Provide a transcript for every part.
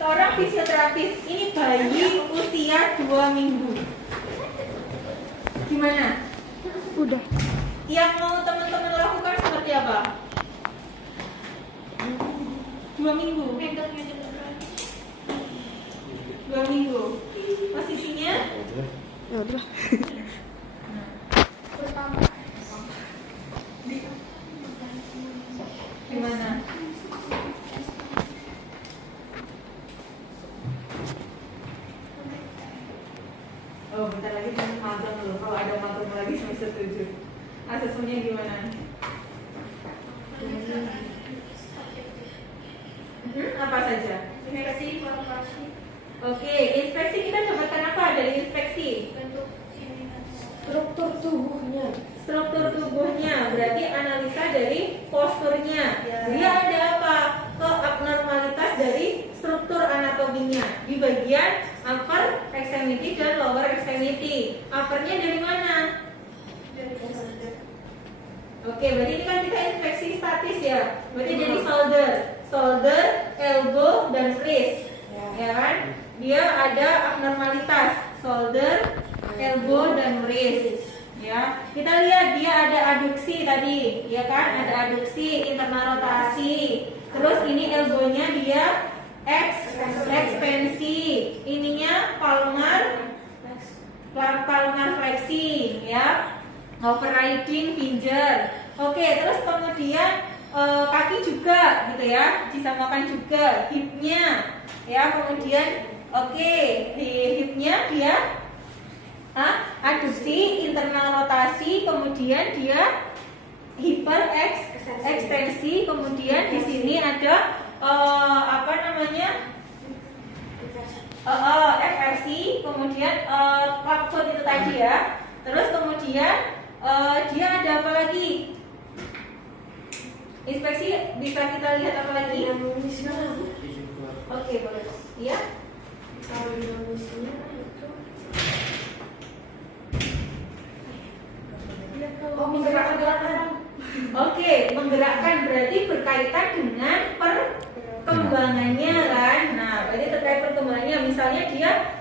seorang fisioterapis ini bayi usia 2 minggu. Gimana? Udah. Yang mau teman-teman lakukan seperti apa? 2 minggu. 2 minggu. Posisinya? Ya udah. Gimana? Oh, bentar lagi kan magang loh. Kalau ada magang lagi semester 7. Asesmennya gimana? Apa saja? Inspeksi, evaluasi, Oke, inspeksi kita dapatkan apa dari inspeksi? bentuk Struktur tubuhnya. Struktur tubuhnya, berarti analisa dari posturnya. Ya. Dia ada apa? Abnormalitas dari struktur anatominya di bagian upper extremity dan lower extremity. Uppernya dari mana? dari shoulder. Oke, berarti ini kan kita inspeksi statis ya. Berarti jadi shoulder, elbow, dan wrist. Ya kan? Dia ada abnormalitas shoulder, elbow, dan wrist. Ya, kita lihat dia ada aduksi tadi, ya kan? Ada aduksi, internal rotasi. Terus ini elbownya dia ekstensi. Ininya palmar fleksi, ya. Overriding finger. Oke, terus kemudian kaki juga, gitu ya, disamakan juga hipnya, ya. Kemudian, oke, di hipnya dia aduksi, internal rotasi, kemudian dia hiper ekstensi, kemudian di sini ada apa namanya? FRC, kemudian clubfoot itu tadi ya. Terus kemudian dia ada apa lagi? Inspeksi bisa kita lihat apa lagi? Oke, boleh. Iya? Kalau dinamisnya itu menggerakkan. Oke, menggerakkan berarti berkaitan dengan perkembangannya kan. Nah, berarti terkait perkembangannya. Misalnya dia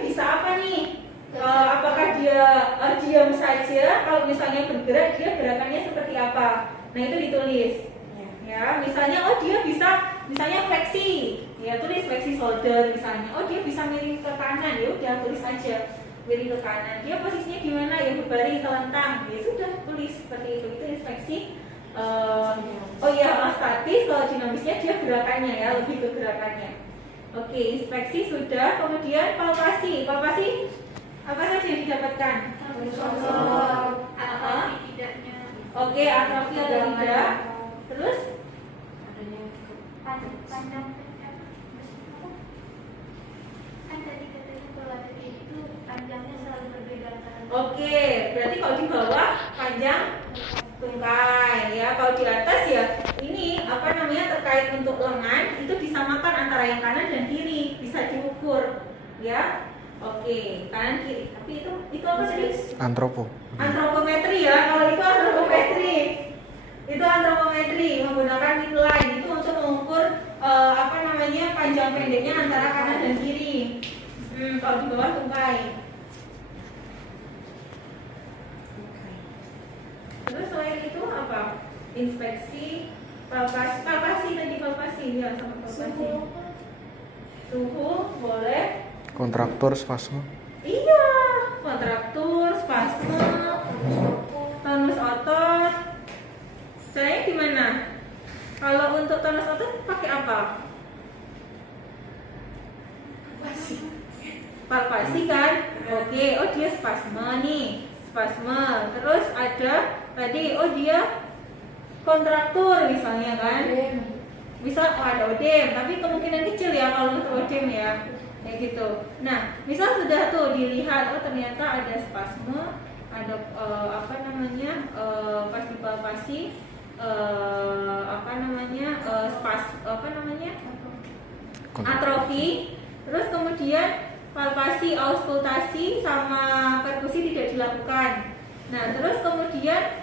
bisa apa nih? Apakah dia diam saja? Kalau misalnya bergerak, dia gerakannya seperti apa? Nah, itu ditulis. Ya, misalnya dia bisa misalnya fleksi. Ya, tulis fleksi shoulder misalnya. Dia bisa miring ke kanan, ya udah tulis aja. Miring ke kanan. Dia posisinya gimana? Ya berbaring telentang. Ya sudah tulis seperti itu. Itu inspeksi. Statis. Kalau dinamisnya dia gerakannya ya, lebih ke gerakannya. Oke, inspeksi sudah. Kemudian palpasi. Palpasi apa saja yang didapatkan? Atrofi tidaknya, Oke, atrofi atau tidak? Terus? panjang kan tadi katanya kalau ada itu panjangnya selalu berbeda antara. Oke, berarti kalau di bawah panjang tungkai ya. Kalau di atas ya ini apa namanya terkait untuk lengan itu disamakan antara yang kanan dan kiri, bisa diukur ya. Oke, kanan kiri. Tapi itu apa sih? Antropometri ya. Kalau itu antropometri. Itu antropometri menggunakan midline itu untuk mengukur panjang pendeknya antara kanan dan kiri. Kalau di bawah tungkai. Terus selain itu apa? Inspeksi, palpasi tadi palpasi ya sama palpasi. Suhu boleh. Kontraktur, spasme. Iya, kontraktur, spasme, tonus otot. Caranya gimana? Kalau untuk tonus otot pakai apa? Palpasi kan? Oke, dia spasme nih. Spasme. Terus ada tadi, dia kontraktur misalnya kan? Bisa ada odem, tapi kemungkinan kecil ya kalau untuk odem ya. Kayak gitu. Nah, misal sudah tuh dilihat, ternyata ada spasme, ada pas dipalpasi atrofi, terus kemudian palpasi, auskultasi sama perkusi tidak dilakukan. Nah, terus kemudian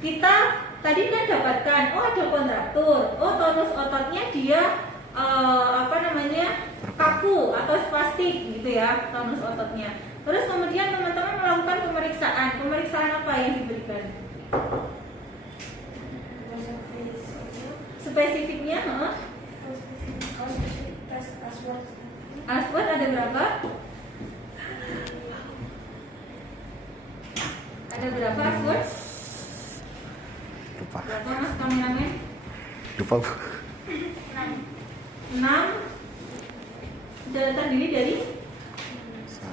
kita tadi kan dapatkan ada kontraktur, tonus ototnya dia kaku atau spastik gitu ya, tonus ototnya. Terus kemudian teman-teman melakukan pemeriksaan. Pemeriksaan apa yang diberikan? Spesifiknya, tes password. Aswad ada berapa? Ada berapa Aswad? Lupa. Berapa mas kameramen? Lupa, Bu. 6. Terdiri dari 1.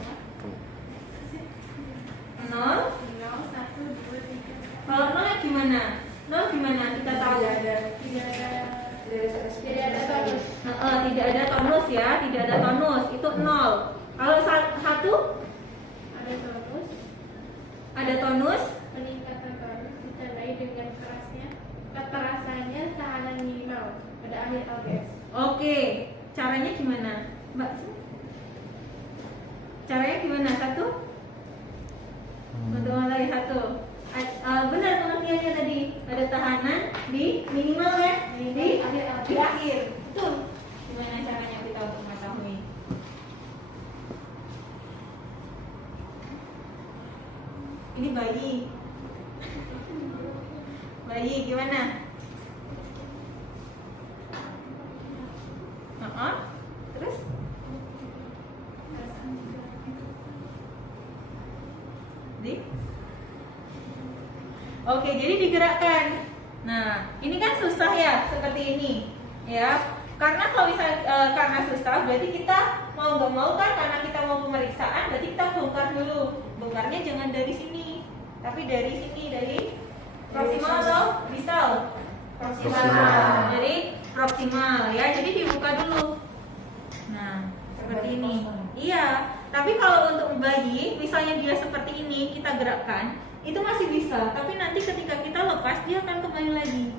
0. 1, 2, 3. Kalau 0 gimana? 0 gimana? Kita tahu. Tidak ada tonus. Tidak ada tonus ya, tidak ada tonus. Itu 0. Kalau 1 Ada tonus. ada tonus. Peningkatan tonus ditandai dengan kekerasannya tahanan minimal pada akhir LBS. Oke, caranya gimana, Mbak? Caranya gimana? 1 untuk mulai 1. Benar pengertiannya tadi, ada tahanan di minimal ya, di akhir. Betul. Gimana caranya kita untuk mengetahui? Ini bayi gimana? Terus? Oke, jadi digerakkan. Nah, ini kan susah ya, seperti ini, ya. Karena kalau misalnya karena susah, berarti kita mau nggak mau kan, karena kita mau pemeriksaan, berarti kita bongkar dulu. Bongkarnya jangan dari sini, tapi dari sini, dari proksimal atau distal? Proksimal. Jadi proksimal ya. Jadi dibuka dulu. Nah, seperti ini. Iya. Tapi kalau untuk bayi, misalnya dia seperti ini, kita gerakkan, itu masih bisa. Tapi nanti ketika kita lepas, dia akan kembali lagi.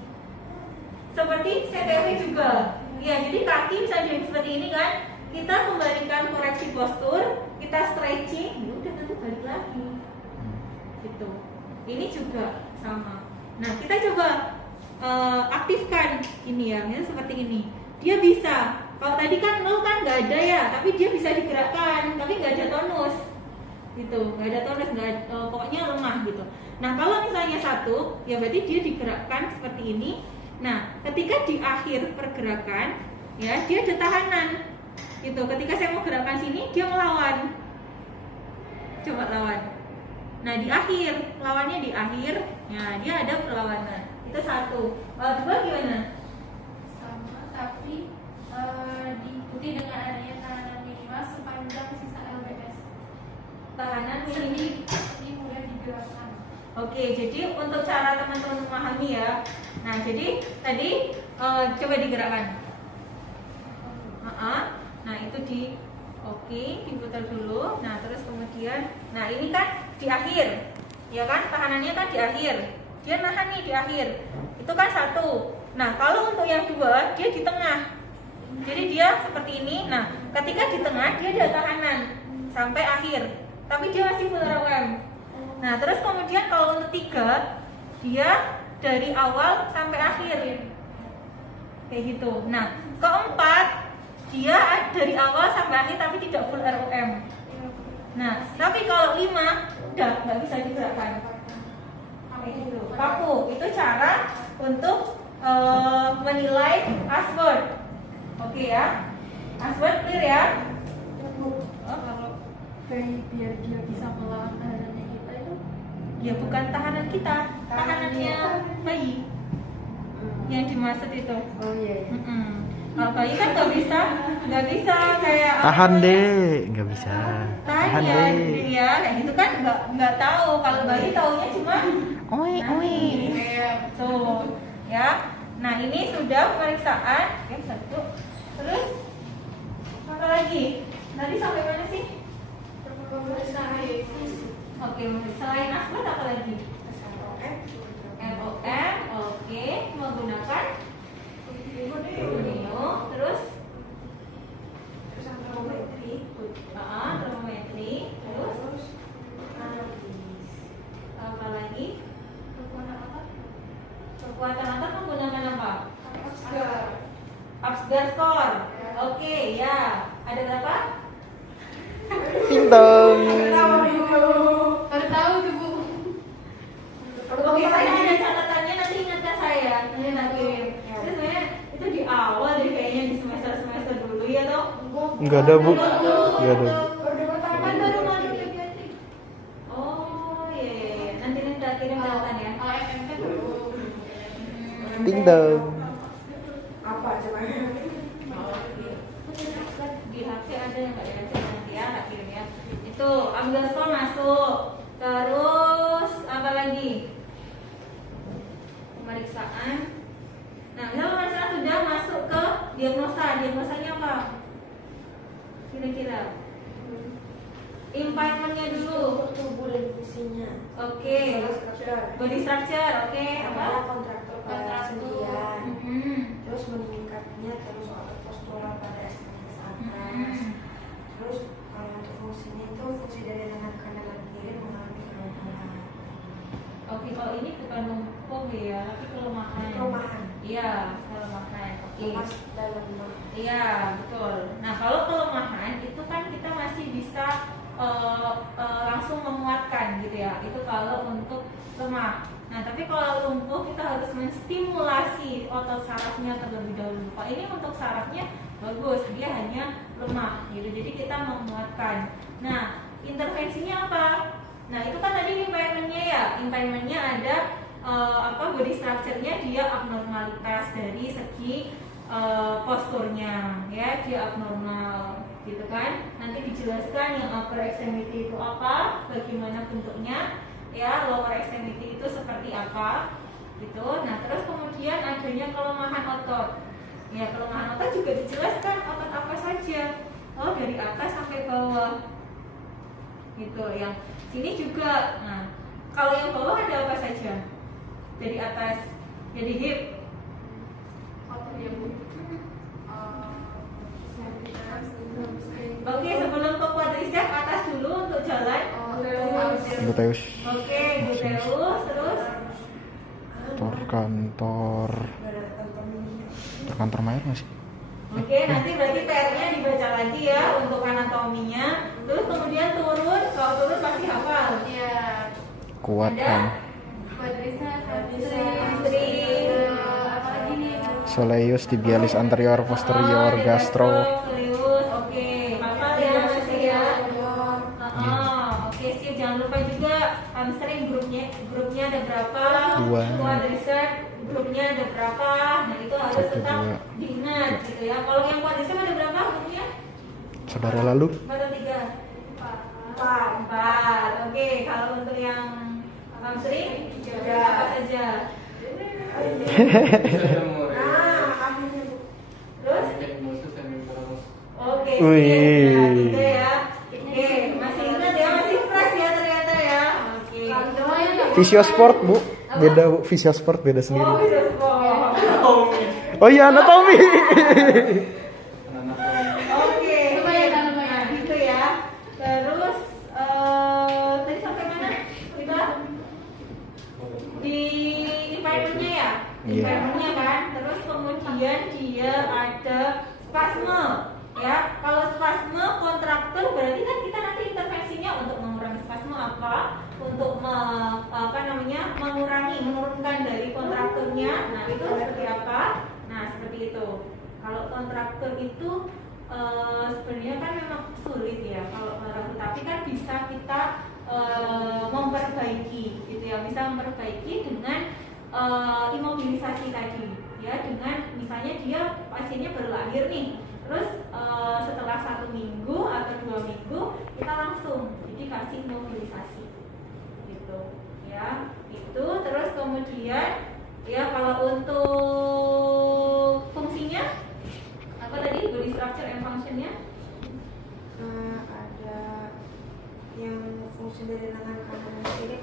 Seperti CTV juga. Ya, jadi kaki misalnya seperti ini kan, kita kembalikan koreksi postur, kita stretching, ya udah nanti balik lagi. Gitu. Ini juga sama. Nah, kita coba aktifkan ini ya, seperti ini. Dia bisa. Kalau tadi kan 0 kan nggak ada ya, tapi dia bisa digerakkan, tapi nggak ada tonus, gitu. Nggak ada tonus, pokoknya lemah gitu. Nah, kalau misalnya 1, ya berarti dia digerakkan seperti ini. Nah, ketika di akhir pergerakan, ya dia ada tahanan, gitu. Ketika saya mau gerakkan sini, dia melawan. Coba lawan. Nah, di akhir, lawannya di akhir, ya dia ada perlawanan. Itu 1. Kalau 2 gimana? Sama, tapi diikuti dengan adanya tahanan minimal sepanjang sisa LBS. Tahanan Sendi mudah digerakkan. Oke, jadi untuk cara teman-teman memahami ya. Nah, jadi tadi coba digerakkan. Nah, itu diputar dulu. Nah, terus kemudian, nah ini kan di akhir, ya kan? Tahanannya kan di akhir. Dia nahan nih di akhir. Itu kan 1. Nah, kalau untuk yang 2, dia di tengah. Jadi dia seperti ini. Nah, ketika di tengah dia ada tahanan sampai akhir, tapi dia masih full ROM. Nah, terus kemudian kalau untuk 3, dia dari awal sampai akhir, kayak gitu. Nah, keempat, dia dari awal sampai akhir tapi tidak full ROM. Nah, tapi kalau 5, udah nggak bisa digerakkan, kayak gitu. Kaku. Itu cara untuk menilai Ashworth. Oke ya, Ashworth clear ya? Kalau kayak biar dia bisa melawan tahanannya kita itu, Ya bukan tahanan kita, tahanannya bayi yang dimaksud itu. oh iya. Kalau bayi kan nggak bisa kayak Tahan deh, nggak bisa. tahan ya, dia kayak gitu kan nggak tahu. Kalau bayi taunya cuma kayak tuh ya. Nah, ini sudah pemeriksaan. Ya, 1. Terus apa lagi? Tadi sampai mana sih? Oke, selain Ashworth apa lagi? LOM, oke, menggunakan Neo, terus termometri, terus apa lagi? Kekuatan otot menggunakan apa? Apgar score. Oke, ya. Ada berapa? Ting dong. Baru tahu tuh Bu. Oke, saya ada catatannya, nanti ingatkan saya. Nanti. Terus sebenarnya itu di awal deh kayaknya di semester dulu ya toh? Enggak ada, Bu. Enggak ada. Kan baru masuk ke biatik. Oh iya. Nanti kita kirim catatan ya. Kalau FMK baru. Ting dong. Apa coba? Di HP ada yang nggak ada nanti ya, tak kirim ya. Itu ambil skor masuk. Terus apa lagi? Pemeriksaan. Nah, misalnya pemeriksaan sudah masuk ke diagnosa. Diagnosanya apa? Kira-kira? Impairmentnya dulu. Tubuh dan fungsinya. Oke. Body structure. Oke. Apa? Kontraktor pada sendian. Hmm. Terus meningkatnya terus otot postural pada ekstremitas atas. Hmm. Terus kalau untuk fungsinya itu fungsi dari lengan kanan dan kiri mengalami kelemahan. Oke, kalau ini bukan lumpuh ya, tapi kelemahan. Kelemahan. Iya, kelemahan. Oke. Lemas dalam Iya, betul. Nah, kalau kelemahan itu kan kita masih bisa langsung menguatkan gitu ya. Itu kalau untuk lemah. Nah, tapi kalau lumpuh kita harus menstimulasi otot sarafnya terlebih dahulu. Kalau ini untuk sarafnya bagus, dia hanya lemah gitu. Jadi kita menguatkan. Nah, intervensinya apa? Nah, itu kan tadi impairmentnya ya. Impairmentnya ada body structure-nya dia abnormalitas dari segi posturnya ya, dia abnormal gitu kan. Nanti dijelaskan yang upper extremity itu apa, bagaimana bentuknya ya, lower extremity itu seperti apa gitu. Nah, terus kemudian adanya kelemahan otot. Ya, kelemahan otot juga dijelaskan otot apa saja. Oh, dari atas sampai bawah. Gitu. Yang sini juga. Nah, kalau yang bawah ada apa saja? Dari atas, jadi hip. Otot ya Bu. Oke, sebelum ke quadriceps atas dulu untuk jalan. Gluteus. Oke, gluteus, terus Kantor mayor masih. oke, nanti berarti PR-nya dibaca lagi ya untuk anatominya. Terus kemudian turun, kalau turun pasti hafal. Iya. Kuat kan. Quadriceps, apa lagi nih? Soleus, tibialis anterior, posterior, gastro. Serius, oke. Hafal ya masih ya. Oke, sih jangan lupa juga hamstring grupnya ada berapa? Dua. Quadriceps grupnya ada berapa? Nah, itu harus Satu, tetap dua, diingat gitu ya. Kalau yang quadriceps ada berapa grupnya? Saudara lalu. 4 atau 3? 4. Oke, kalau untuk yang hamstring ada apa saja? Terus? Oke, Wih. nah, gitu ya. Oke, masih ingat ya, masih fresh ya ternyata ya. Oke. Fisiosport, Bu. Beda, Bu. Fisiosport beda sendiri. Oh, bisa sport. Oh iya, anatomi. Oke, Lumayan. nah, gitu ya. Terus tadi sampai mana? Kita di impairmentnya ya? Iya. Impairmentnya kan. Terus kemudian dia ada spasme. Ya, kalau spasme kontraktor berarti kan kita nanti intervensinya untuk mengurangi spasme apa? Untuk menurunkan dari kontraktornya. Nah, itu seperti apa? Nah, seperti itu. Kalau kontraktor itu sebenarnya kan memang sulit ya kalau menurut, tapi kan bisa kita memperbaiki gitu ya, bisa memperbaiki dengan imobilisasi tadi ya, dengan misalnya dia pasiennya baru lahir nih, terus setelah 1 minggu atau 2 minggu kita langsung jadi kasih imobilisasi gitu ya. Itu terus kemudian ya, kalau untuk fungsinya apa tadi, body structure and functionnya ada yang fungsi dari lengan kanan dan kiri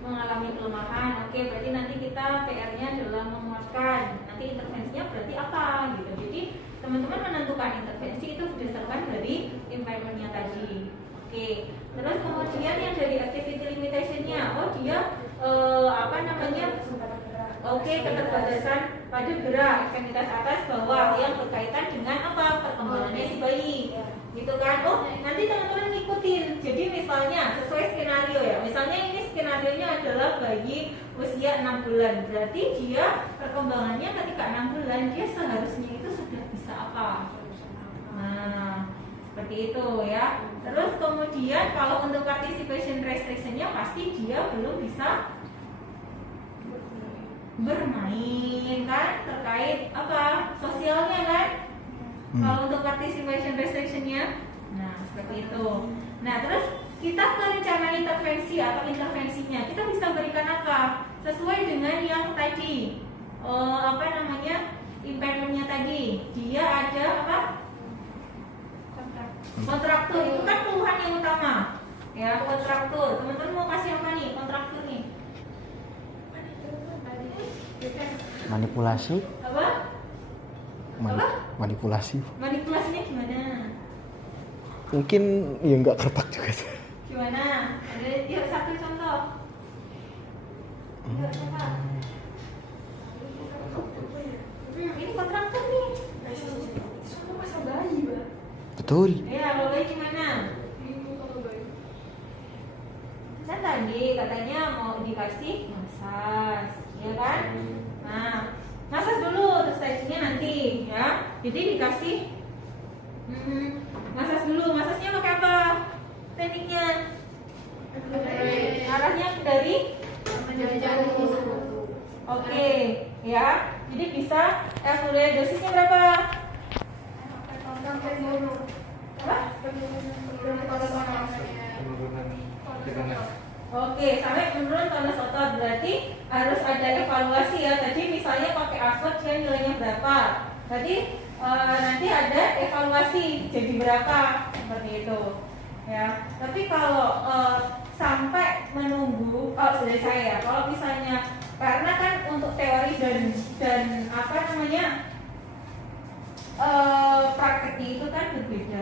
mengalami kelemahan. Oke, berarti nanti kita PR-nya adalah menguatkan. Nanti intervensinya berarti apa gitu. Jadi teman-teman menentukan intervensi itu berdasarkan dari impairment-nya tadi. Oke, terus kemudian yang dari activity limitation-nya, oh dia keterbatasan pada gerak ekstremitas atas bawah yang berkaitan dengan apa? Perkembangan adalah bayi usia 6 bulan. Berarti dia perkembangannya ketika 6 bulan dia seharusnya itu sudah bisa apa? Nah, seperti itu ya. Terus kemudian kalau untuk participation restriction-nya pasti dia belum bisa bermain kan, terkait apa? Sosialnya kan? Kalau untuk participation restriction-nya. Nah, seperti itu. Nah, terus kita ke rencana intervensi atau intervensinya kita bisa berikan apa? Sesuai dengan yang tadi impairment-nya tadi. Dia ada apa? Kontraktur itu kan keluhan yang utama. Ya, kontraktur. Teman-teman mau kasih apa nih? Kontraktur nih. Manipulasi. Apa? Apa? Manipulasi. Manipulasinya gimana? Mungkin ya nggak kertak juga sih. Gimana? Ada yuk satu contoh. Yuk coba. Ini kontraktor nih. Sama masa bayi, Mbak. Betul. Ya, kalau bayi gimana? Kan tadi katanya mau dikasih masas, ya kan? Nah, masas dulu, terus stretchingnya nanti, ya. Jadi dikasih masas dulu. Masasnya pakai apa? Tekniknya arahnya dari oke, ya. Jadi bisa dosisnya berapa? Apa? Oke, sampai menurun tonus otot. Berarti harus ada evaluasi ya. Tadi misalnya pakai asot dia nilainya berapa? Berarti nanti ada evaluasi jadi berapa, seperti itu ya. Tapi kalau sampai menunggu selesai ya, kalau misalnya karena kan untuk teori dan prakteknya itu kan berbeda.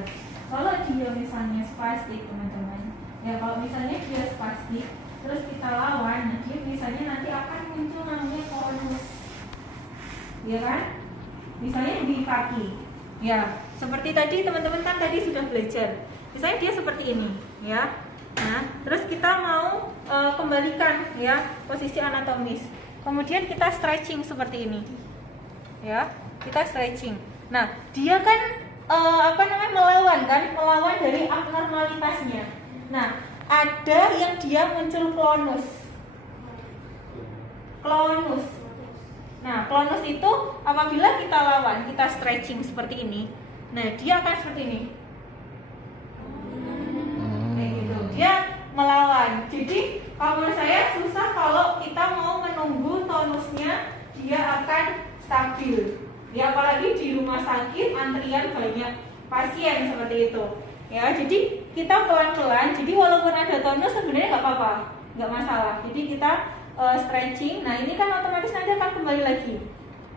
Kalau dia misalnya spastik teman-teman ya, kalau misalnya dia spastik terus kita lawan, nah dia misalnya nanti akan muncul namanya konus, ya kan? Misalnya di kaki, ya seperti tadi teman-teman kan tadi sudah belajar. Misalnya dia seperti ini, ya. Nah, terus kita mau kembalikan ya posisi anatomis. Kemudian kita stretching seperti ini, ya. Kita stretching. Nah, dia kan melawan dari abnormalitasnya. Nah, ada yang dia muncul klonus. Nah, klonus itu apabila kita lawan, kita stretching seperti ini, nah dia akan seperti ini. Kayak gitu. Dia melawan. Jadi, kalau menurut saya susah kalau kita mau menunggu tonusnya dia akan stabil. Ya, apalagi di rumah sakit antrian banyak pasien seperti itu. Ya, jadi kita pelan-pelan. Jadi walaupun ada tonus sebenarnya nggak apa-apa, nggak masalah. Jadi kita stretching. Nah, ini kan otomatis nanti akan kembali lagi.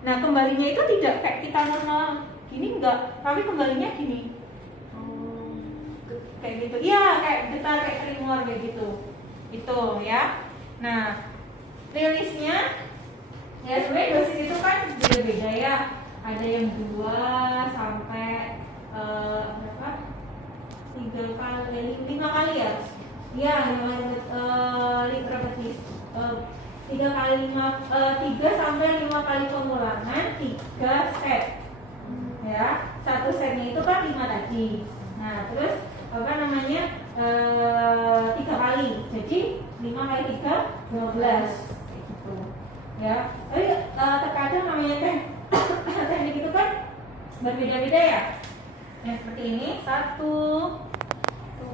Nah, kembalinya itu tidak kayak kita normal gini, enggak, tapi kembalinya gini. Kayak gitu. Iya, kayak getar, kayak tremor kayak gitu. Itu ya. Nah, rilisnya ya sebenarnya dosis itu kan beda-beda ya. Ada yang 2 sampai berapa? 5 kali ya. Iya, 5 repetis. 3 sampai 5 kali pengulangan 3 set. Ya, 1 setnya itu kan 5 tadi. Nah, terus 3 kali. Jadi 5 kali 3 12 gitu. Ya. Tapi terkadang namanya teknik itu kan berbeda-beda ya. Yang seperti ini 1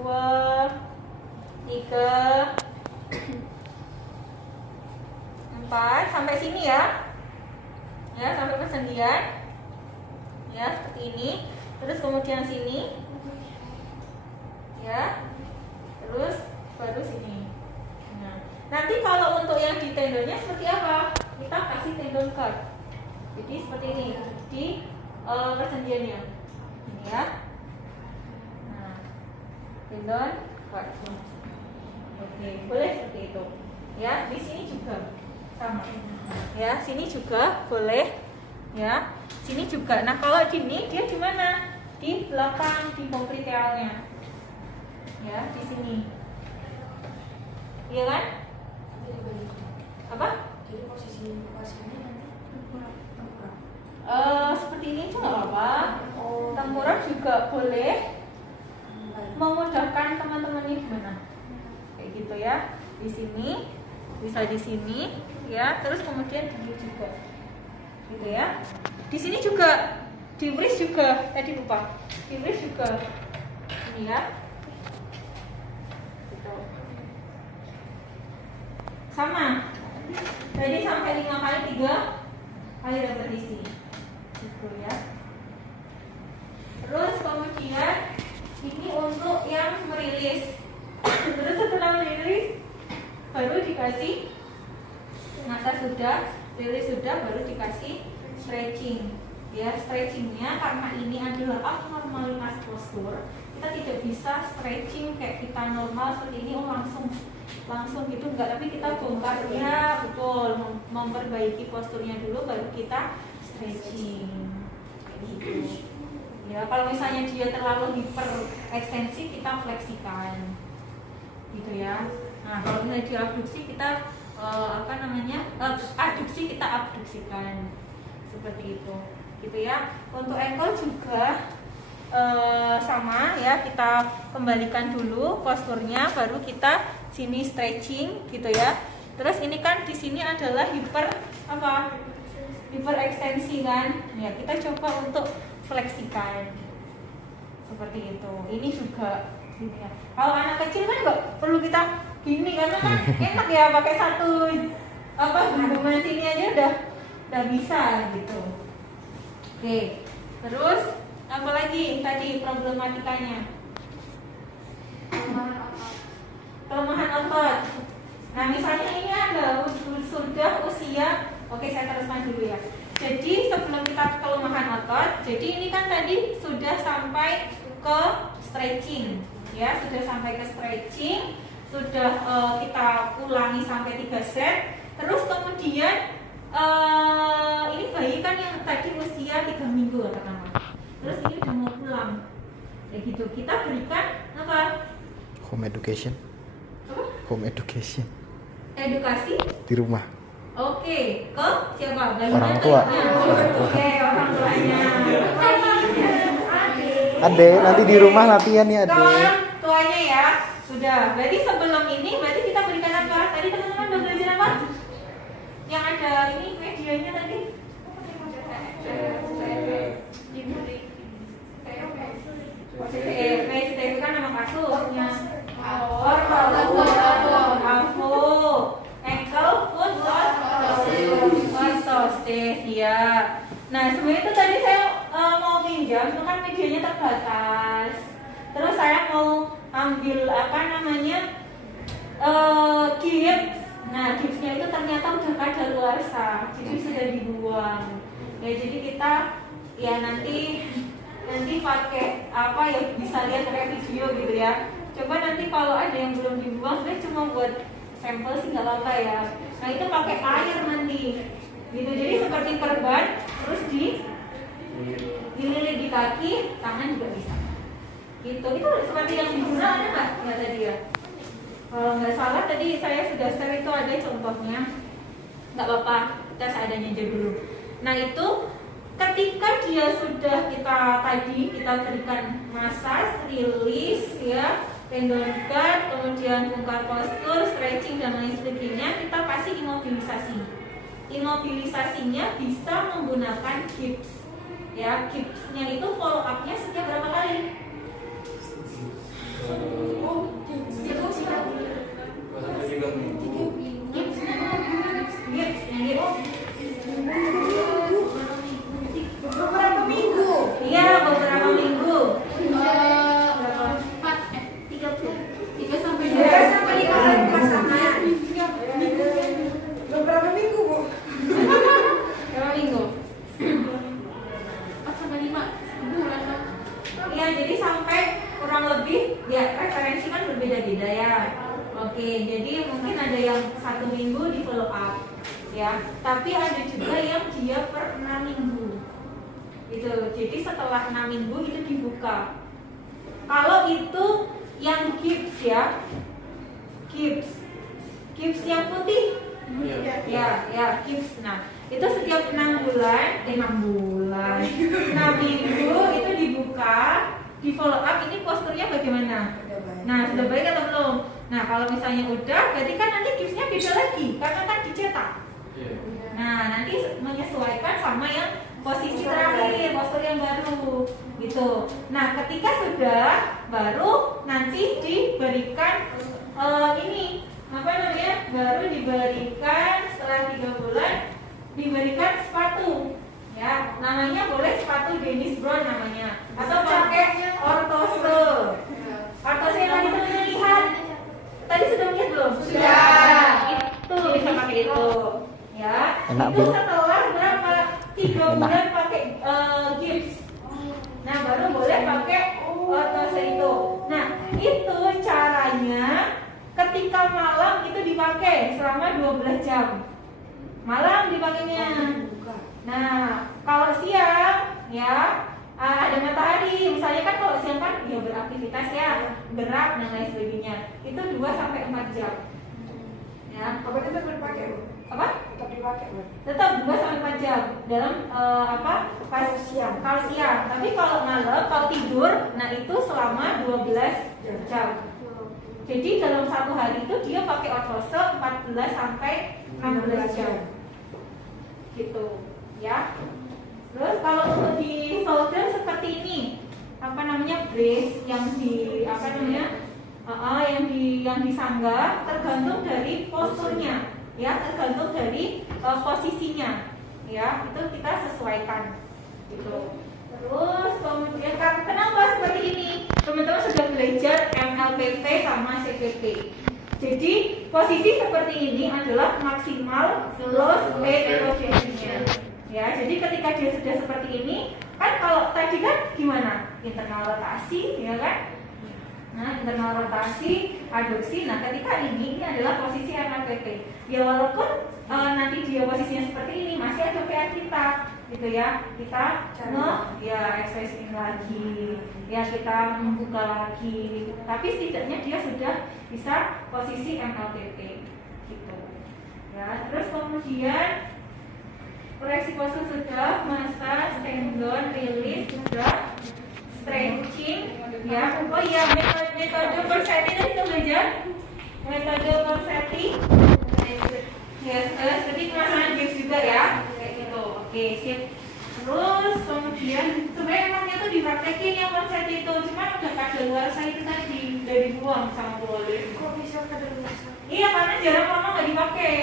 2 3 4 sampai sini ya. Ya, sampai persendian. Ya, seperti ini. Terus kemudian sini. Ya. Terus baru sini. Nah, nanti kalau untuk yang di tendonnya seperti apa? Kita kasih tendon cut. Jadi seperti ini di persendiannya. Ini ya. Nah, tendon cut. Oke, boleh seperti itu. Ya, di sini juga sama. Ya, sini juga boleh. Ya, sini juga. Nah, kalau di ini dia di mana? Di belakang, di poplitealnya. Ya, di sini. Iya kan? Apa? Jadi posisi pasirnya nanti tengkurap. Seperti ini itu nggak apa-apa. Tengkurap juga boleh. Memudahkan teman-teman ini gimana? Kayak gitu ya. Di sini, bisa di sini, ya. Terus kemudian di juga, gitu ya. Di sini juga, di wrist juga. Tadi lupa. Di wrist juga. Ini ya. Gitu. Sama. Jadi sampai 5 kali 3 kali repetisi. Gitu ya. Terus kemudian ini untuk yang merilis. Terus setelah merilis baru dikasih masa sudah, rilis sudah baru dikasih stretching. Ya, stretchingnya karena ini adalah abnormalitas postur, kita tidak bisa stretching kayak kita normal seperti ini langsung gitu enggak, tapi kita bongkar ya, betul, memperbaiki posturnya dulu baru kita stretching kayak gitu. Ya, kalau misalnya dia terlalu hiperekstensi kita fleksikan gitu ya. Nah, kalau misalnya dia abduksi kita adduksi kita abduksikan seperti itu gitu ya. Untuk ankle juga sama ya, kita kembalikan dulu posturnya baru kita sini stretching gitu ya. Terus ini kan di sini adalah hiperekstensi kan ya, kita coba untuk fleksikan seperti itu. Ini juga gini ya. Kalau anak kecil kan nggak perlu kita gini karena kan enak ya pakai satu gabungan sini aja udah bisa gitu. Oke, terus apa lagi tadi problematikanya? Kelemahan otot. Nah, misalnya ini ada sudah usia, oke saya teruskan dulu ya. Jadi sebelum kita kelemahan otot, jadi ini kan tadi sudah sampai ke stretching, ya sudah sampai ke stretching, sudah kita ulangi sampai 3 set. Terus kemudian ini bayi kan yang tadi usia 3 minggu katakanlah. Terus ini udah mau pulang, ya gitu. Kita berikan apa? Home education. Apa? Home education. Edukasi Di rumah. Oke, ke siapa? Bayinya Orang tua. ke ibunya? Oke, orang tuanya. Ade, nanti di rumah latihan ya, Ke Ade. orang tuanya ya. Sudah. Berarti sebelum ini berarti kita berikan apa? Tadi teman-teman udah belajar apa? Yang ada ini medianya tadi. PST itu kan nama kasusnya. Ankle, foot, orthosis, ya. Nah, sebenarnya itu tadi saya mau pinjam, itu kan medianya terbatas. Terus saya mau ambil gips. Nah, gipsnya itu ternyata udah kadaluarsa, jadi sudah dibuang. Ya, jadi kita ya nanti pakai ya bisa lihat kayak video gitu ya. Coba nanti kalau ada yang belum dibuang, saya cuma buat sampel sih nggak apa-apa ya. Nah, itu pakai air nanti gitu, jadi seperti perban, terus dililit di kaki, tangan juga bisa gitu. Itu seperti yang di jurnal ada nggak ya tadi ya? Kalau nggak salah tadi saya sudah share itu ada contohnya. Nggak apa-apa, kita seadanya aja dulu. Nah, itu ketika dia sudah kita berikan massage, rilis ya, tendon guard, kemudian bongkar postur, stretching dan lain sebagainya, kita kasih imobilisasi. Imobilisasinya bisa menggunakan gips. Ya, gipsnya itu follow up-nya setiap berapa kali? Beberapa minggu. Iya, beberapa minggu. 3 sampai 5 kali pasangan. Beberapa minggu, Bu. Berapa minggu? 4 sampai 5 bulan. Iya, jadi sampai kurang lebih ya, referensi kan berbeda-beda ya. Oke, jadi mungkin ada yang 1 minggu di follow up ya, tapi ada juga yang dia per 6 minggu gitu. Jadi setelah 6 minggu itu dibuka. Kalau itu yang gips ya, gips Gibbs yang putih. Ya, Gibbs. Nah, itu setiap 6 bulan, 6 minggu itu dibuka, di follow up ini posturnya bagaimana? Nah, sudah baik atau belum? Nah, kalau misalnya udah, berarti kan nanti Gibbsnya beda lagi, karena kan dicetak. Nah, nanti menyesuaikan sama yang posisi terakhir, postur yang baru, gitu. Nah, ketika sudah, baru nanti diberikan ini apa namanya? Baru diberikan setelah 3 bulan diberikan sepatu, ya. Namanya boleh sepatu Dennis Brown namanya, atau pakai ortose. Ortose yang tadi teman-teman lihat, tadi sudah lihat belum? Sudah. Itu bisa pakai itu, ya. Enak, Itu Bu. setelah berapa? 3 bulan pakai Gibbs. Nah, baru boleh pakai ortose itu. Nah, itu caranya ketika malam itu dipakai selama 12 jam. Malam dipakainya. Nah, kalau siang ya ada matahari. Misalnya kan kalau siang kan ya beraktivitas ya, gerak dan lain sebagainya. Itu 2 sampai 4 jam. Ya, Apa tetap dipakai, Bu? apa? Tetap dipakai, Bu. Tetap 2 sampai 4 jam dalam pas siang. Kalau siang. Tapi kalau malam, kalau tidur, nah itu selama 12 jam. Jadi dalam 1 hari itu dia pakai ortose 14 sampai 16 jam. Gitu, ya. Terus kalau untuk di shoulder seperti ini, apa namanya, brace yang di apa namanya, yang disanggah tergantung dari posturnya, ya, tergantung dari posisinya, ya, itu kita sesuaikan, gitu. Terus kemudian kenapa seperti ini? Teman-teman sudah belajar MLPP sama CPP. Jadi posisi seperti ini adalah maksimal loss weight positionnya. Ya, jadi ketika dia sudah seperti ini, kan kalau tadi kan gimana? Internal rotasi, ya kan? Nah, internal rotasi, aduksi. Nah, ketika ini adalah posisi MLPP. Ya walaupun nanti dia posisinya seperti ini, masih ada PR kita, gitu ya. Kita exercise lagi, ya kita membuka lagi. Tapi setidaknya dia sudah bisa posisi MLPP, gitu. Ya, terus kemudian koreksi postur sudah, massage, stand down, release sudah, stretching, ya. Oh iya, metode Corsetti tadi kita belajar metode Corsetti. Yes, jadi pemasangan Gibbs juga ya, kayak gitu. Oke, sip. Terus kemudian sebenarnya emangnya tuh dipraktekin yang Corsetti itu, cuman udah kadaluarsa itu tadi udah dibuang sama Bu Oli. Kok bisa kadaluarsa? Iya, karena jarang lama nggak dipakai.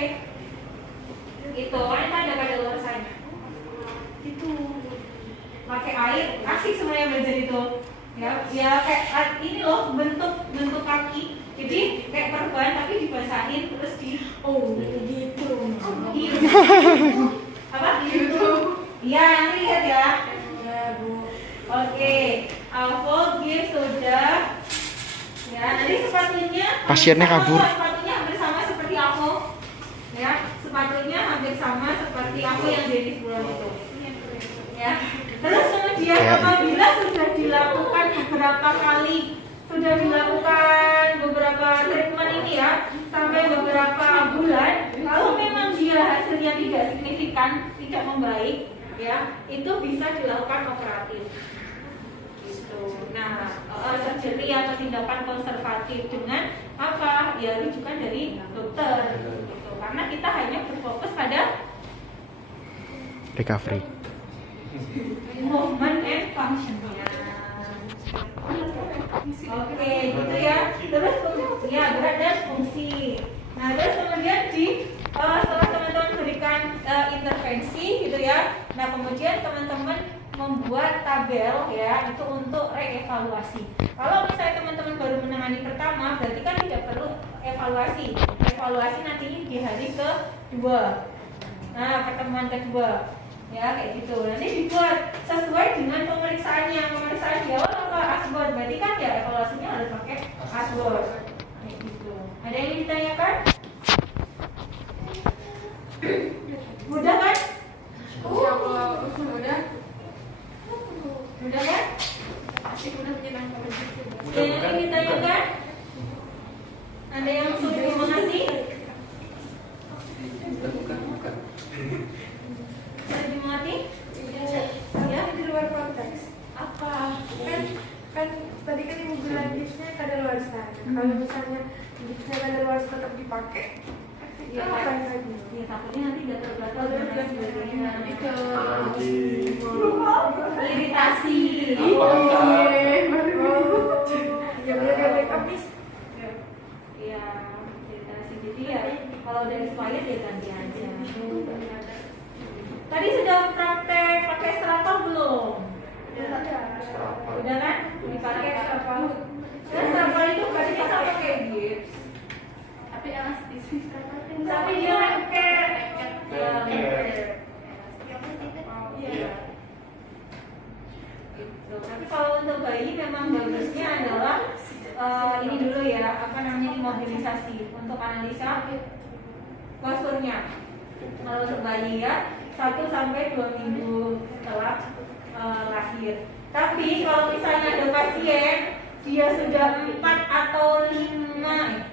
Gitu, kan ada kadaluarsanya. Itu pakai air, asik sebenarnya belajar itu. Ya kayak ini loh bentuk kaki. Jadi kayak perban tapi dibasahin terus di gitu. Apa? Gitu. Iya, nanti lihat ya. Ya, Bu. Oke, Alvo Gibbs sudah. Ya, nanti sepatunya Pasiennya kabur. Sepatunya hampir sama seperti aku. Ya, sepatunya hampir sama seperti aku yang Dennis Brown itu. Ya. Terus kemudian apabila sudah dilakukan beberapa kali, sudah dilakukan beberapa treatment ini ya, sampai beberapa bulan, kalau memang dia hasilnya tidak signifikan, tidak membaik, ya, itu bisa dilakukan operatif. Gitu. Nah, surgery atau tindakan konservatif dengan apa? Ya rujukan dari dokter. Gitu. Karena kita hanya berfokus pada Recovery. movement and function. Oke, gitu ya. Terus ya berat dan fungsi. Nah, terus kemudian setelah teman-teman berikan intervensi gitu ya. Nah, kemudian teman-teman membuat tabel ya itu untuk reevaluasi. Kalau misalnya teman-teman baru menangani pertama, berarti kan tidak perlu evaluasi. Evaluasi nantinya di hari kedua. Nah, pertemuan kedua. Ya kayak gitu. Nanti dibuat sesuai dengan pemeriksaannya. Pemeriksaan di awal apa? Asbor. Berarti kan ya evaluasinya harus pakai asbor. Kayak gitu. Ada yang ditanyakan? Mudah kan? Mudah kan? Asik, udah menyenangkan. Ada yang ditanyakan? Ada yang sulit dimengerti? kan tadi kan ibu bilang gipsnya kadaluarsa. Kalau misalnya gipsnya kadaluarsa tetap dipakai, Iya, kita akan lagi. ya takutnya nanti gatal-gatal dan lain sebagainya. Nanti ke Iritasi. Ya udah dia make up nih. Iya, iritasi. Jadi ya kalau udah expired ya ganti aja. Tadi sudah praktek pakai strapal belum? Udah kan? Dipakai strapal. Dan strapal itu bajunya sama kayak gips. tapi elastis Tapi dia lengket. Ya, lengket. Iya. Gitu. Tapi kalau untuk bayi memang bagusnya adalah ini dulu ya, apa namanya, imobilisasi untuk analisa posturnya. Kalau untuk bayi ya 1 sampai 2 minggu setelah lahir. Tapi kalau misalnya ada pasien dia sudah 4 atau 5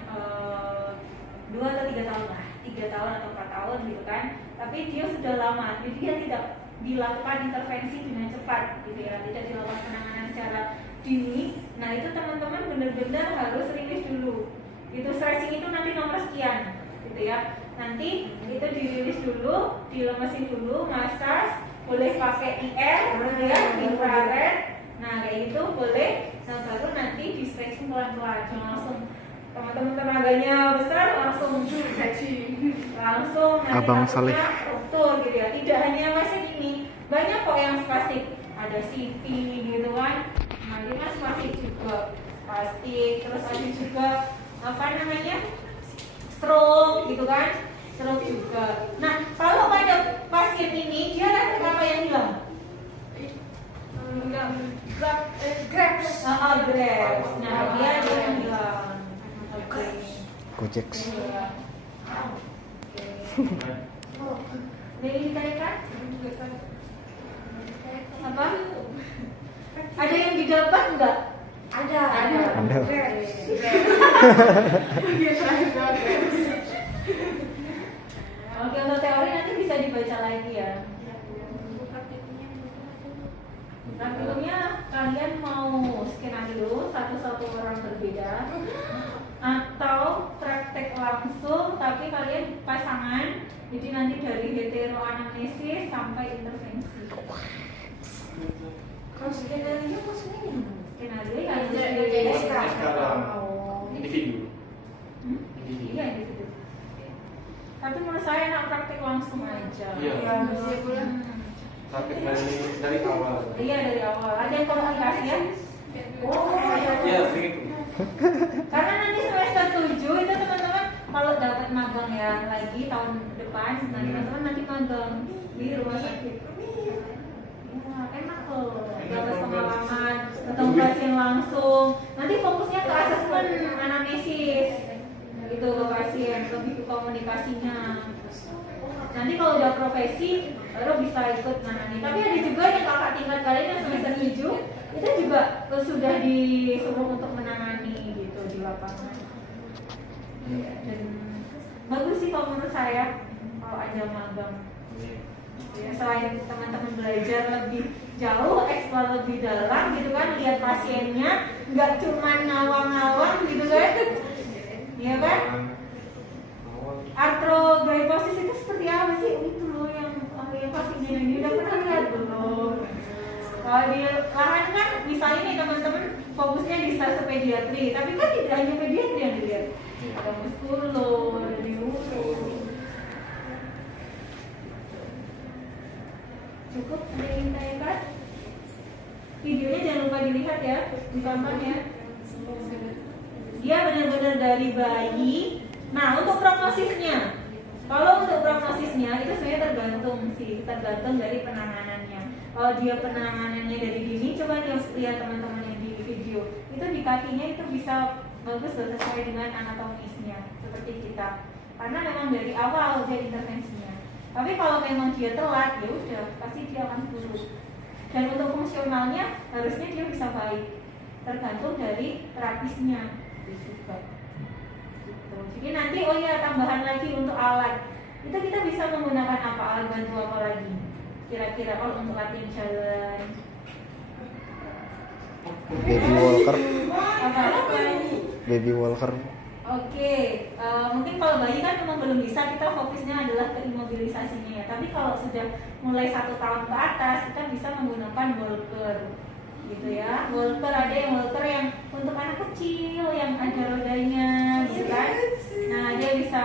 2 atau 3 tahun lah, 3 tahun atau 4 tahun gitu kan. Tapi dia sudah lama, jadi dia tidak dilakukan intervensi dengan cepat gitu ya, tidak dilakukan penanganan secara dini. Nah itu teman-teman benar-benar harus rilis dulu. Itu stretching itu nanti nomor sekian gitu ya. Nanti itu dirilis dulu, dilemesin dulu, massage, boleh pakai IR gitu ya, infrared. Nah kayak gitu boleh. Nah baru nanti di stretching pelan-pelan, jangan langsung teman-teman tenaganya besar langsung stretching, langsung nanti Abang takutnya Saleh. ruptur gitu ya. Tidak hanya mesin ini, banyak kok yang spastik, ada CP gitu kan. Nah ini kan spastik juga, spastik, terus ada juga apa namanya, stroke gitu kan, stroke juga. Nah kalau pada pasien ini dia refleks apa yang hilang? Grabs. Nah dia yang hilang. Oke. Gojek. Ini kan? Apa? Ada yang didapat enggak? Ada. Ada. Oke, untuk teori nanti bisa dibaca lagi ya. Praktikumnya kalian mau skenario satu-satu orang berbeda atau praktek langsung tapi kalian pasangan, jadi nanti dari heteroanamnesis sampai intervensi. Kalau skenario maksudnya gimana? Skenario ya Jadi sekarang individu. Iya individu. Tapi menurut saya enak praktek langsung aja. Iya. Praktek dari awal. Iya dari awal. Ada yang komunikasi ya? Iya, begitu. Karena nanti semester 7 itu teman-teman kalau dapat magang ya lagi tahun depan, nah teman-teman nanti magang di rumah sakit. Ya, enak loh, dapat pengalaman, ketemu pasien langsung. Nanti fokusnya ke asesmen anamnesis, gitu ke pasien, lebih ke komunikasinya. Nanti kalau udah profesi baru bisa ikut menangani. Tapi ada juga yang kakak tingkat kalian yang semester 7 itu juga sudah disuruh untuk menangani gitu di lapangan. Dan bagus sih kalau menurut saya kalau ada magang. Ya, selain teman-teman belajar lebih jauh, eksplor lebih dalam gitu kan, lihat pasiennya, nggak cuma ngawang-ngawang gitu kan, iya kan? Arthrogryposis itu seperti apa sih? Itu loh yang pasti gini udah pernah lihat belum? Kalau di lahan kan misalnya nih teman-teman fokusnya di stase pediatri, tapi kan tidak hanya pediatri yang dilihat, ada muskulo, ada neuro. Cukup ada yang ditanyakan? Videonya jangan lupa dilihat ya, ditonton ya. Dia benar-benar dari bayi. Nah untuk prognosisnya, kalau untuk prognosisnya itu sebenarnya tergantung dari penanganannya. Kalau dia penanganannya dari dini, coba lihat teman-teman yang di video, itu di kakinya itu bisa bagus sesuai dengan anatomisnya seperti kita. Karena memang dari awal dia intervensinya. Tapi kalau memang dia telat, ya udah pasti dia akan buruk. Dan untuk fungsionalnya harusnya dia bisa baik, tergantung dari terapisnya juga. Gitu. Jadi nanti tambahan lagi untuk alat. Itu kita bisa menggunakan apa, alat bantu apa lagi? Kira-kira untuk latihan jalan. Baby walker. Apa? Baby walker. Oke, mungkin kalau bayi kan memang belum bisa, kita fokusnya adalah ke imobilisasinya ya. Tapi kalau sudah mulai 1 tahun ke atas, kita bisa menggunakan walker, gitu ya. Walker, ada yang walker yang untuk anak kecil yang ada rodanya, gitu kan. Nah, dia bisa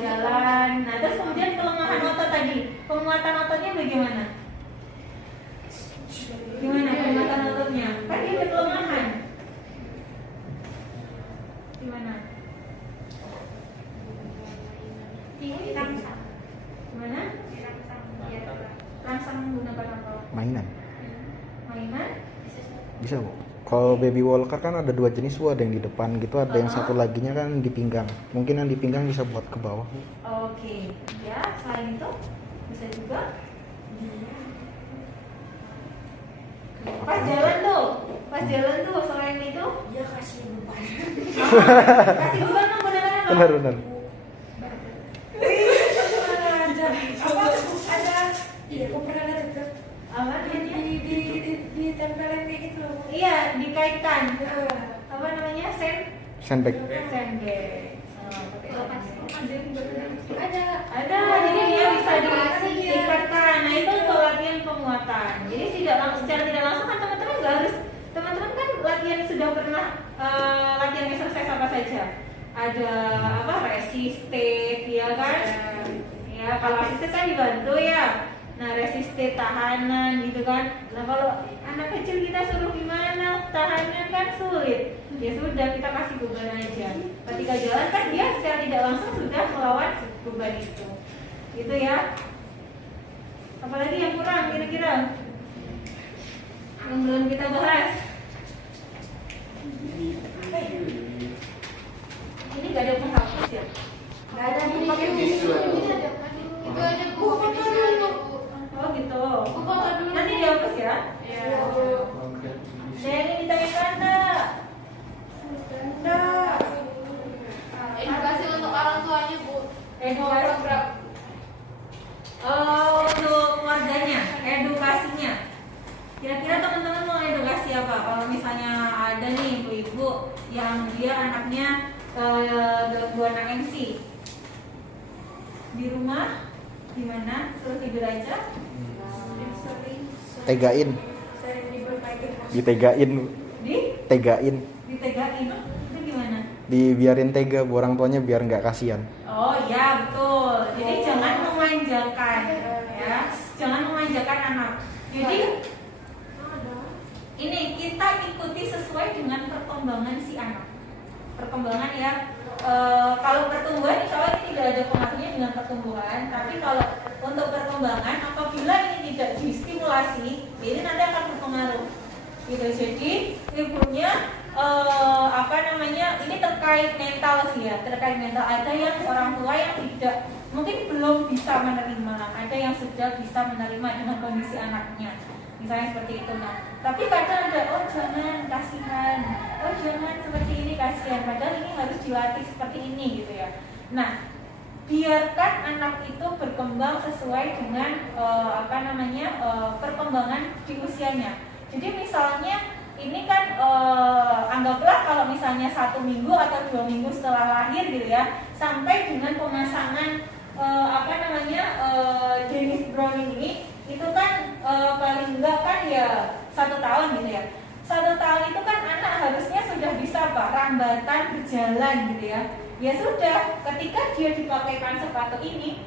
jalan. Nah, terus kemudian kelemahan otot tadi, penguatan ototnya bagaimana? Gimana penguatan ototnya? Kan dia ada kelemahan. Gimana? Dirangsang. Gimana? Dirangsang. Rangsang menggunakan apa? Mainan. Mainan? Bisa, Bu. Kalau baby walker kan ada 2 jenis, Bu. Ada yang di depan gitu, ada yang satu laginya kan di pinggang. Mungkin yang di pinggang bisa buat ke bawah, Bu. Oke, ya selain itu bisa juga pas jalan tuh selain itu Dia kasih beban. kasih beban menggunakan apa? Benar. Ada iya, aku pernah lihat itu. Apa namanya? Di tempelin kayak gitu loh. Iya, dikaitkan. Apa namanya? Sandbag. Sandbag. Ada Jadi dia bisa diikatkan. Nah, itu untuk latihan penguatan. Jadi secara tidak langsung kan teman-teman nggak harus, teman-teman kan latihan sudah pernah latihan exercise apa saja. Ada apa, resisted, ya kan? Ya, kalau resisted kan dibantu ya. Nah, resisted tahanan gitu kan. Nah, kalau anak kecil kita suruh gimana? Tahanan kan sulit. Ya sudah, kita kasih beban aja. Ketika jalan kan dia secara tidak langsung sudah melawan beban itu. Gitu ya. Apalagi yang kurang kira-kira? Yang belum kita bahas. Ini nggak ada penghapus ya? Nggak ada Ini pakai tisu. ada kan? Itu ada Bu. Itu ada Bu. Oh gitu. Foto dulu. Nanti dihapus ya. Ya. Oke. Saya ini ditanyakan enggak? Edukasi untuk orang tuanya Bu. Edukasi. Program. Untuk keluarganya, edukasinya. Kira-kira teman-teman mau edukasi apa? Kalau misalnya ada nih ibu-ibu yang dia anaknya gangguan MC di rumah, gimana? Suruh tidur aja? Tegain. sering diberkahi. Ditegain, Bu. Tegain. Ditegain, itu gimana? Dibiarin tega, Bu, orang tuanya biar nggak kasihan. Oh iya betul. Jadi jangan memanjakan, ya. Jangan memanjakan anak. Jadi ini kita ikuti sesuai dengan perkembangan si anak. Perkembangan ya. Kalau pertumbuhan insya Allah ini tidak ada pengaruhnya dengan pertumbuhan. Tapi kalau untuk perkembangan, apabila ini tidak distimulasi, ini nanti akan berpengaruh. Gitu. Jadi ibunya ini terkait mental sih ya, terkait mental. Ada yang orang tua yang tidak, mungkin belum bisa menerima, ada yang sudah bisa menerima dengan kondisi anaknya, misalnya seperti itu. Nah, tapi kadang ada, oh jangan, kasihan, oh jangan seperti ini, kasihan, padahal ini harus dilatih seperti ini gitu ya. Nah, biarkan anak itu berkembang sesuai dengan perkembangan di usianya. Jadi misalnya ini kan anggaplah kalau misalnya 1 minggu atau 2 minggu setelah lahir gitu ya, sampai dengan pemasangan Dennis Browning ini, itu kan paling enggak kan ya 1 tahun gitu ya. 1 tahun itu kan anak harusnya sudah bisa rambatan, berjalan gitu ya. Ya sudah, ketika dia dipakaikan sepatu ini,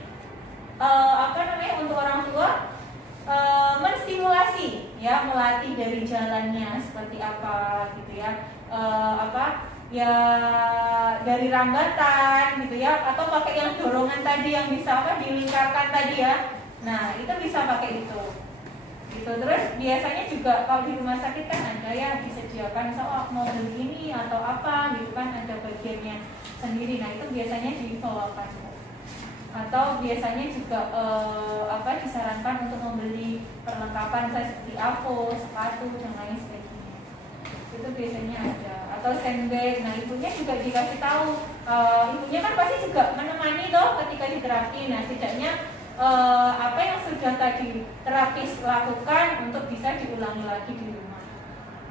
untuk orang tua menstimulasi ya, melatih dari jalannya seperti apa gitu ya, dari rambatan gitu ya, atau pakai yang dorongan tadi yang bisa dilingkarkan tadi ya. Nah itu bisa pakai itu gitu. Terus biasanya juga kalau di rumah sakit kan ada ya disediakan, misalnya mau beli ini atau apa gitu kan, ada bagiannya sendiri. Nah itu biasanya diinfokan. Atau biasanya juga disarankan untuk membeli perlengkapan seperti AVO, sepatu dan lain sebagainya. Itu biasanya ada. Atau sandbag. Nah ibunya juga dikasih tahu. Ibunya kan pasti juga menemani toh ketika diterapi. Nah setidaknya apa yang sudah tadi terapis lakukan untuk bisa diulangi lagi di rumah.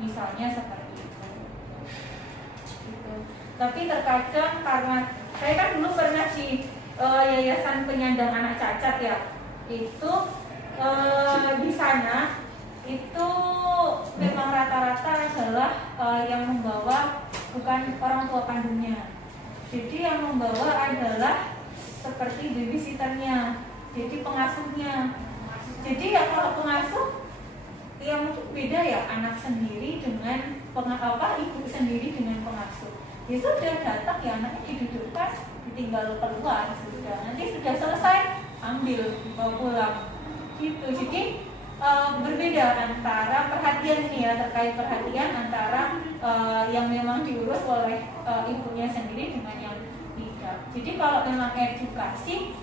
misalnya seperti itu. Gitu. Tapi terkadang karena saya kan dulu pernah di yayasan penyandang anak cacat ya, itu di sana itu memang rata-rata adalah yang membawa bukan orang tua kandungnya. Jadi yang membawa adalah seperti babysitternya, jadi pengasuhnya. Jadi ya kalau pengasuh ya mungkin beda ya, anak sendiri dengan ibu sendiri dengan pengasuh. Ya sudah datang ya anaknya didudukkan, ditinggal keluar, sudah nanti sudah selesai ambil bawa pulang gitu. Jadi berbeda antara perhatian ini ya, terkait perhatian antara yang memang diurus oleh ibunya sendiri dengan yang tidak. Jadi kalau memang edukasi,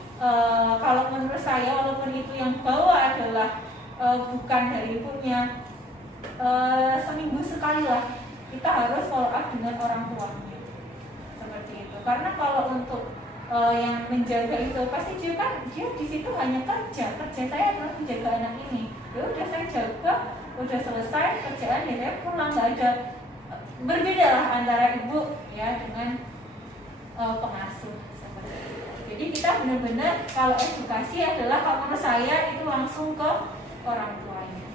kalau menurut saya walaupun itu yang bawa adalah bukan dari ibunya, seminggu sekali lah kita harus follow up dengan orang tuanya seperti itu. Karena kalau untuk yang menjaga itu pasti dia di situ hanya kerja saya adalah menjaga anak ini. Ya udah saya jaga, udah selesai kerjaan ya saya pulang, nggak ada. Berbeda lah antara ibu ya dengan pengasuh seperti itu. Jadi kita benar-benar kalau edukasi adalah kalau menurut saya itu langsung ke orang tuanya.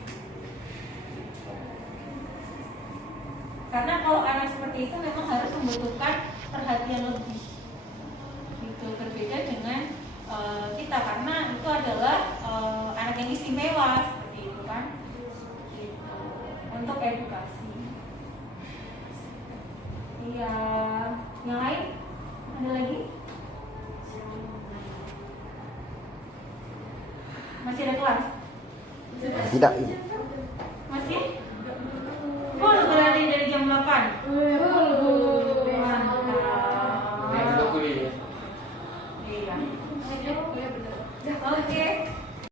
Karena kalau anak seperti itu memang harus membutuhkan perhatian lebih. Itu berbeda dengan kita karena itu adalah anak yang istimewa seperti itu kan. Gitu. Untuk edukasi. Iya, yang lain ada lagi? Masih ada kelas? Tidak.